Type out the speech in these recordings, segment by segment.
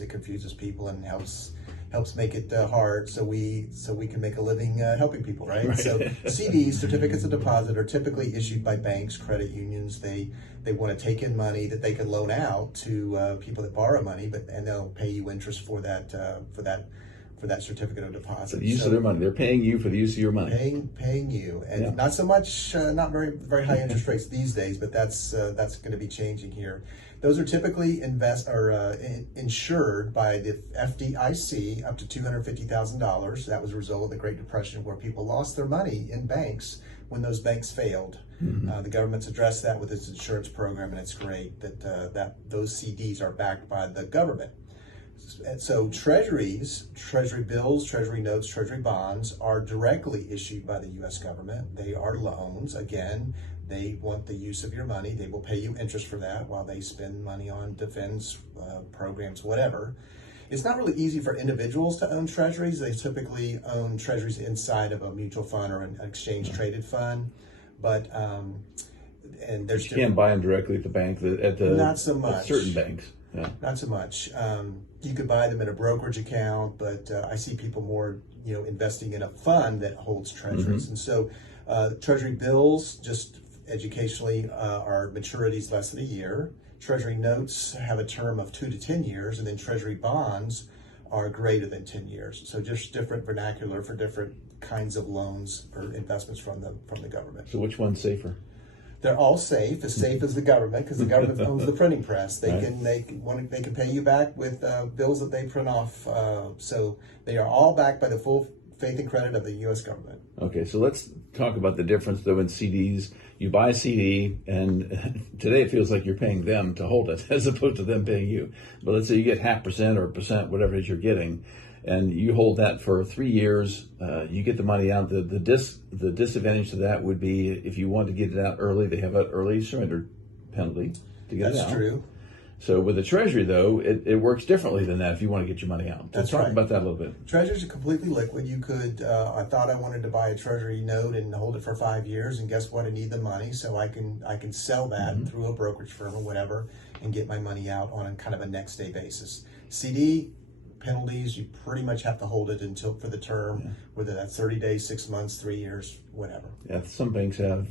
It confuses people and helps make it hard so we can make a living helping people, right? Right. So CDs, certificates of deposit, are typically issued by banks, credit unions. They want to take in money that they can loan out to people that borrow money, and they'll pay you interest for that certificate of deposit. The use of their money. They're paying you for the use of your money. Paying you, and not so much, not very high interest rates these days, but that's going to be changing here. Those are typically insured by the FDIC up to $250,000. That was a result of the Great Depression, where people lost their money in banks when those banks failed. The government's addressed that with its insurance program, and it's great that those CDs are backed by the government. And so treasuries, treasury bills, treasury notes, treasury bonds are directly issued by the U.S. government. They are loans. Again, they want the use of your money. They will pay you interest for that while they spend money on defense programs, whatever. It's not really easy for individuals to own treasuries. They typically own treasuries inside of a mutual fund or an exchange traded fund. But and there's you can't buy them directly at the bank. Not so much. At certain banks. Yeah. Not so much. You could buy them in a brokerage account, but I see people more, investing in a fund that holds treasuries. And so, treasury bills, just educationally, are maturities less than a year. Treasury notes have a term of 2 to 10 years, and then treasury bonds are greater than 10 years. So just different vernacular for different kinds of loans or investments from the government. So which one's safer? They're all safe as the government, because the government owns the printing press. They can pay you back with bills that they print off. So they are all backed by the full faith and credit of the U.S. government. Okay, so let's talk about the difference though in CDs. You buy a CD, and today it feels like you're paying them to hold it as opposed to them paying you. But let's say you get 0.5% or 1%, whatever it is you're getting, and you hold that for 3 years. You get the money out. The disadvantage to that would be if you want to get it out early, they have an early surrender penalty to get it out. That's true. So with the Treasury, though, it works differently than that if you want to get your money out. That's talk right. about that a little bit. Treasuries are completely liquid. You could, I thought I wanted to buy a Treasury note and hold it for 5 years, and guess what? I need the money, so I can sell that through a brokerage firm or whatever and get my money out on a kind of a next day basis. CD penalties, you pretty much have to hold it until for the term, whether that's 30 days, 6 months, 3 years, whatever. Yeah, some banks have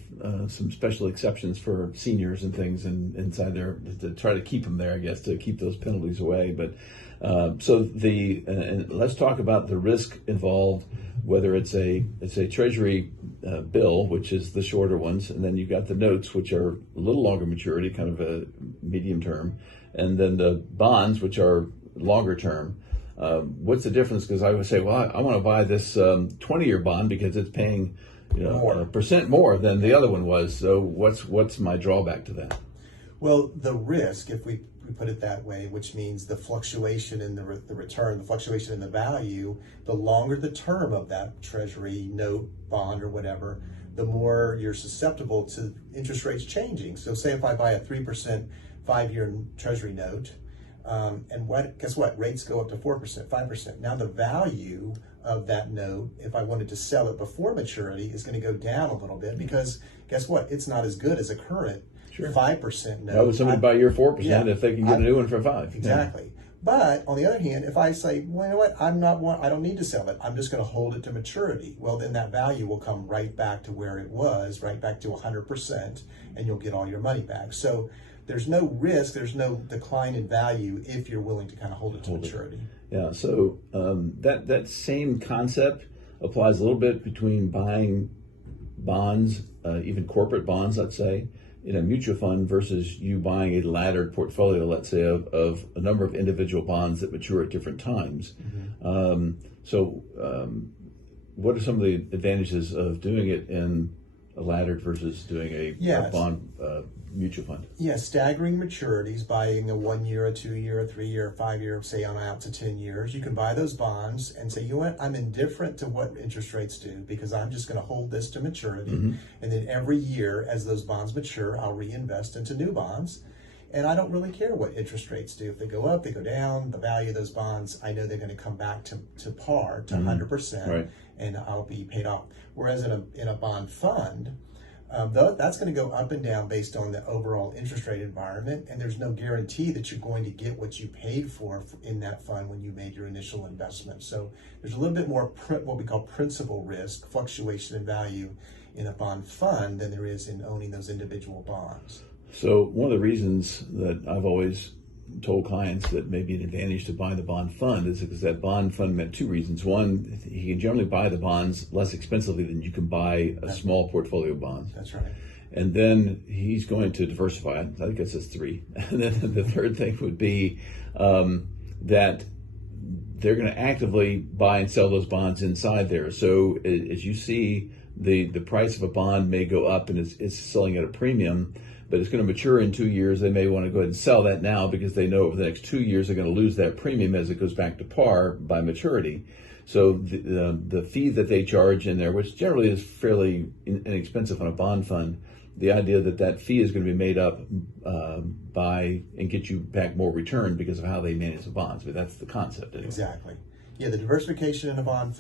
some special exceptions for seniors and things inside there to try to keep them there, I guess, to keep those penalties away. But and let's talk about the risk involved, whether it's a Treasury bill, which is the shorter ones, and then you've got the notes, which are a little longer maturity, kind of a medium term, and then the bonds, which are longer term. What's the difference? Because I would say, well, I want to buy this 20-year bond because it's paying more. 1% more than the other one was. So what's my drawback to that? Well, the risk, if we put it that way, which means the fluctuation in the return, the fluctuation in the value, the longer the term of that Treasury note, bond, or whatever, the more you're susceptible to interest rates changing. So say if I buy a 3% 5-year Treasury note, guess what? Rates go up to 4%, 5%. Now the value of that note, if I wanted to sell it before maturity, is going to go down a little bit, because guess what? It's not as good as a current 5% note. Why would somebody buy your 4% if they can get a new one for 5%? Exactly. Yeah. But on the other hand, if I say, well, you know what? I don't need to sell it. I'm just going to hold it to maturity. Well, then that value will come right back to where it was, right back to 100%, and you'll get all your money back. So there's no risk, there's no decline in value if you're willing to kind of hold it to maturity. Yeah, so that same concept applies a little bit between buying bonds, even corporate bonds, let's say, in a mutual fund versus you buying a laddered portfolio, let's say, of a number of individual bonds that mature at different times. What are some of the advantages of doing it in a laddered versus doing a bond mutual fund? Yeah, staggering maturities, buying a 1 year, a 2 year, a 3 year, a 5 year, say on out to 10 years. You can buy those bonds and say, you know what, I'm indifferent to what interest rates do, because I'm just going to hold this to maturity. And then every year as those bonds mature, I'll reinvest into new bonds. And I don't really care what interest rates do. If they go up, they go down, the value of those bonds, I know they're going to come back to par, to 100%, and I'll be paid off. Whereas in a bond fund, That's going to go up and down based on the overall interest rate environment, and there's no guarantee that you're going to get what you paid for in that fund when you made your initial investment. So there's a little bit more what we call principal risk, fluctuation in value in a bond fund than there is in owning those individual bonds. So one of the reasons that I've always told clients that may be an advantage to buy the bond fund is because that bond fund meant two reasons. One, you can generally buy the bonds less expensively than you can buy a small portfolio of bonds. That's right. And then he's going to diversify it. I guess that's three. And then the third thing would be that they're going to actively buy and sell those bonds inside there. So as you see, the price of a bond may go up and it's selling at a premium, but it's going to mature in 2 years. They may want to go ahead and sell that now because they know over the next 2 years they're going to lose that premium as it goes back to par by maturity. So the fee that they charge in there, which generally is fairly inexpensive on a bond fund, the idea that that fee is going to be made up by and get you back more return because of how they manage the bonds. But that's the concept. Anyway. Exactly. Yeah, the diversification in a bond fund